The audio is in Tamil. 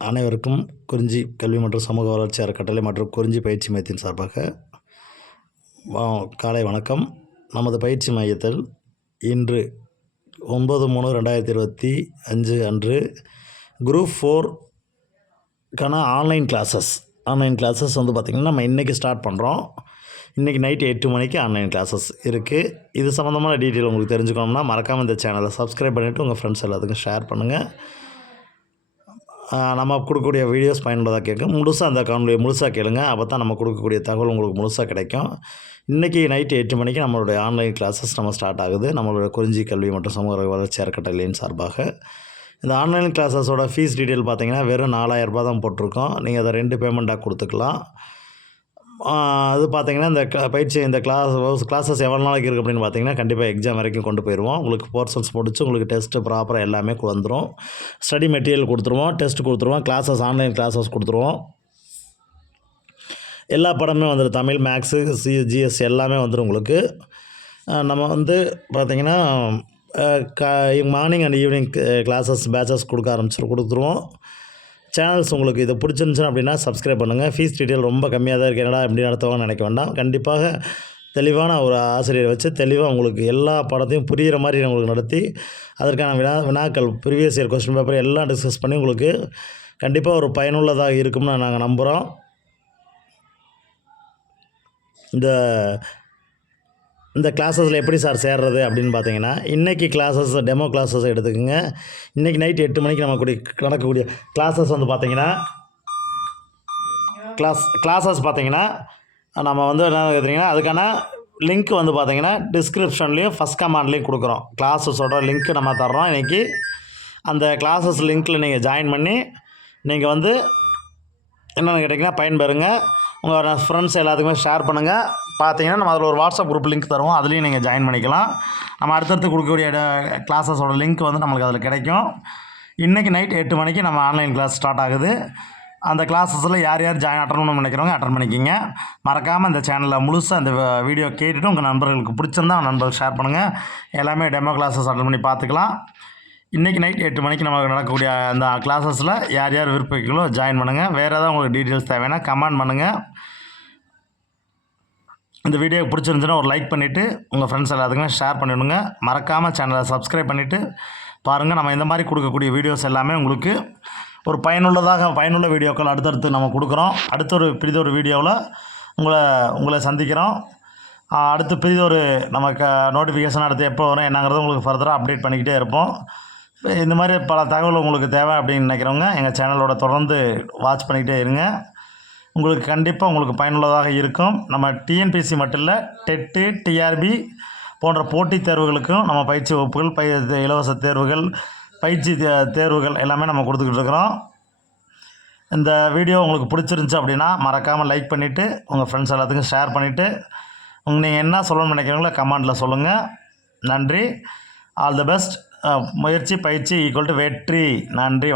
அனைவருக்கும் குறிஞ்சி கல்வி மற்றும் சமூக வளர்ச்சி அறக்கட்டளை மற்றும் குறிஞ்சி பயிற்சி மையத்தின் சார்பாக வா- காலை வணக்கம். நமது பயிற்சி மையத்தில் இன்று ஒன்பது மூணு ரெண்டாயிரத்தி இருபத்தி அஞ்சு அன்று குரூப் ஃபோர்க்கான ஆன்லைன் கிளாஸஸ் ஆன்லைன் கிளாஸஸ் வந்து பார்த்திங்கன்னா நம்ம இன்றைக்கி ஸ்டார்ட் பண்ணுறோம் இன்றைக்கி நைட்டு எட்டு மணிக்கு ஆன்லைன் கிளாஸஸ் இருக்குது இது சம்மந்தமான டீட்டெயில் உங்களுக்கு தெரிஞ்சுக்கணும்னா மறக்காமல் இந்த சேனலை சப்ஸ்கிரைப் பண்ணிவிட்டு உங்கள் ஃப்ரெண்ட்ஸ் எல்லாத்துக்கும் ஷேர் பண்ணுங்கள் நம்ம கொடுக்கக்கூடிய வீடியோஸ் பயனுள்ளதாக கேட்கும். முழுசாக அந்த காணொலியை முழுசாக கேளுங்க. அப்போ தான் நம்ம கொடுக்கக்கூடிய தகவல் உங்களுக்கு முழுசாக கிடைக்கும். இன்றைக்கி நைட்டு எட்டு மணிக்கு நம்மளுடைய ஆன்லைன் கிளாஸஸ் நம்ம ஸ்டார்ட் ஆகுது. நம்மளோட குறிஞ்சி கல்வி மற்றும் சமூக வளர்ச்சி அறக்கட்டளையின் சார்பாக. இந்த ஆன்லைன் கிளாஸஸோட ஃபீஸ் டீட்டெயில் பார்த்தீங்கன்னா வெறும் நாலாயிரரூபா தான் போட்டிருக்கோம். நீங்கள் அதை ரெண்டு பேமெண்ட்டாக கொடுத்துக்கலாம். அது பார்த்தீங்கன்னா இந்த பயிற்சி இந்த கிளாஸ் கிளாஸஸ் எவ்வளோ நாளைக்கு இருக்குது அப்படின்னு பார்த்தீங்கன்னா கண்டிப்பாக எக்ஸாம் வரைக்கும் கொண்டு போயிடுவோம் உங்களுக்கு போர்ஷன்ஸ் முடிச்சு உங்களுக்கு டெஸ்ட்டு ப்ராப்பராக எல்லாமே வந்துடும் ஸ்டடி மெட்டீரியல் கொடுத்துருவோம் டெஸ்ட் கொடுத்துருவோம் கிளாஸஸ் ஆன்லைன் கிளாஸஸ் கொடுத்துருவோம். எல்லா படமே வந்துடும் தமிழ் மேக்ஸு சி ஜிஎஸ் எல்லாமே வந்துடும் உங்களுக்கு. நம்ம வந்து பார்த்திங்கன்னா morning and evening classes batches கொடுக்க ஆரம்பிச்சு கொடுத்துருவோம். சேனல்ஸ் உங்களுக்கு இது பிடிச்சிருந்துச்சுன்னு அப்படின்னா சப்ஸ்கிரைப் பண்ணுங்கள் ஃபீஸ் டீட்டெயில் ரொம்ப கம்மியாக தான் இருக்குது என்னடா எப்படி நடத்துவாங்கன்னு நினைக்க வேண்டாம். கண்டிப்பாக தெளிவான ஒரு ஆசிரியரை வச்சு தெளிவாக உங்களுக்கு எல்லா பாடத்தையும் புரிகிற மாதிரி உங்களுக்கு நடத்தி அதற்கான வினா வினாக்கள் ப்ரீவியஸ் இயர் கொஸ்டின் பேப்பர் எல்லாம் டிஸ்கஸ் பண்ணி உங்களுக்கு கண்டிப்பாக ஒரு பயனுள்ளதாக இருக்கும்னு நாங்கள் நம்புகிறோம் இந்த இந்த கிளாஸஸில் எப்படி சார் சேர்றது அப்படின்னு பார்த்தீங்கன்னா இன்றைக்கி கிளாஸஸ் டெமோ கிளாஸஸ் எடுத்துக்கோங்க. இன்றைக்கி நைட் எட்டு மணிக்கு நம்ம கூடிய நடக்கக்கூடிய கிளாஸஸ் வந்து பார்த்தீங்கன்னா கிளாஸ் கிளாஸஸ் பார்த்தீங்கன்னா நம்ம வந்து என்ன கேட்டிங்கன்னா அதுக்கான லிங்க் வந்து பார்த்தீங்கன்னா டிஸ்கிரிப்ஷன்லேயும் ஃபஸ்ட் கமாண்ட்லேயும் கொடுக்குறோம். கிளாஸஸோட லிங்க் நம்ம தர்றோம். இன்றைக்கி அந்த கிளாஸஸ் லிங்க்கில் நீங்கள் ஜாயின் பண்ணி நீங்கள் வந்து என்னென்னு கேட்டிங்கன்னா பயன்பெறுங்க. உங்கள் ஃப்ரெண்ட்ஸ் எல்லாத்துக்குமே ஷேர் பண்ணுங்கள் பார்த்தீங்கன்னா நம்ம அதில் ஒரு வாட்ஸ்அப் குரூப் லிங்க் தருவோம். அதுலேயும் நீங்கள் ஜாயின் பண்ணிக்கலாம். நம்ம அடுத்தடுத்து கொடுக்கக்கூடிய கிளாஸஸோட லிங்க் வந்து நம்மளுக்கு அதில் கிடைக்கும். இன்றைக்கி நைட் எட்டு மணிக்கு நம்ம ஆன்லைன் கிளாஸ் ஸ்டார்ட் ஆகுது. அந்த கிளாஸஸில் யார் யார் ஜாயின் அட்டன் நினைக்கிறவங்க அட்டன் பண்ணிக்கிங்க. மறக்காமல் இந்த சேனலில் முழுசாக அந்த வீடியோ கேட்டுவிட்டு உங்கள் நண்பர்களுக்கு பிடிச்சிருந்தா நண்பர்கள் ஷேர் பண்ணுங்கள் எல்லாமே டெமோ கிளாஸஸ் அட்டன் பண்ணி பார்த்துக்கலாம் இன்றைக்கி நைட் எட்டு மணிக்கு நமக்கு நடக்கக்கூடிய அந்த கிளாஸஸில் யார் யார் விருப்பங்களோ ஜாயின் பண்ணுங்கள் வேறு ஏதாவது உங்களுக்கு டீட்டெயில்ஸ் தேவைன்னா கமெண்ட் பண்ணுங்கள் இந்த வீடியோ பிடிச்சிருந்துச்சுன்னா ஒரு லைக் பண்ணிவிட்டு உங்கள் ஃப்ரெண்ட்ஸ் எல்லாத்துக்குமே ஷேர் பண்ணிவிடுங்க மறக்காமல் சேனலை சப்ஸ்கிரைப் பண்ணிவிட்டு பாருங்கள் நம்ம இந்த மாதிரி கொடுக்கக்கூடிய வீடியோஸ் எல்லாமே உங்களுக்கு ஒரு பயனுள்ளதாக பயனுள்ள வீடியோக்கள் அடுத்தடுத்து நம்ம கொடுக்குறோம். அடுத்த ஒரு பிரிதொரு வீடியோவில் உங்களை உங்களை சந்திக்கிறோம். அடுத்து பிரிதொரு நமக்கு நோட்டிஃபிகேஷன் அடுத்து எப்போ வரும் என்னங்கிறது உங்களுக்கு ஃபர்தராக அப்டேட் பண்ணிக்கிட்டே இருப்போம். இந்த மாதிரி பல தகவல் உங்களுக்கு தேவை அப்படின்னு நினைக்கிறவங்க எங்கள் சேனலோட தொடர்ந்து வாட்ச் பண்ணிக்கிட்டே இருங்க. உங்களுக்கு கண்டிப்பாக உங்களுக்கு பயனுள்ளதாக இருக்கும். நம்ம டிஎன்பிசி மட்டும் இல்லை டெட்டு டிஆர்பி போன்ற போட்டித் தேர்வுகளுக்கும் நம்ம பயிற்சி வகுப்புகள் பய இலவச தேர்வுகள் பயிற்சி தே- தேர்வுகள் எல்லாமே நம்ம கொடுத்துக்கிட்டு இருக்கிறோம். இந்த வீடியோ உங்களுக்கு பிடிச்சிருந்துச்சி அப்படின்னா மறக்காமல் லைக் பண்ணிவிட்டு உங்கள் ஃப்ரெண்ட்ஸ் எல்லாத்துக்கும் ஷேர் பண்ணிவிட்டு உங்கள் நீங்கள் என்ன சொல்லணும்னு நினைக்கிறீங்களோ கமெண்டில் சொல்லுங்கள் நன்றி. ஆல் தி பெஸ்ட் முயற்சி பயிற்சி ஈக்குவல் டு வெற்றி நன்றி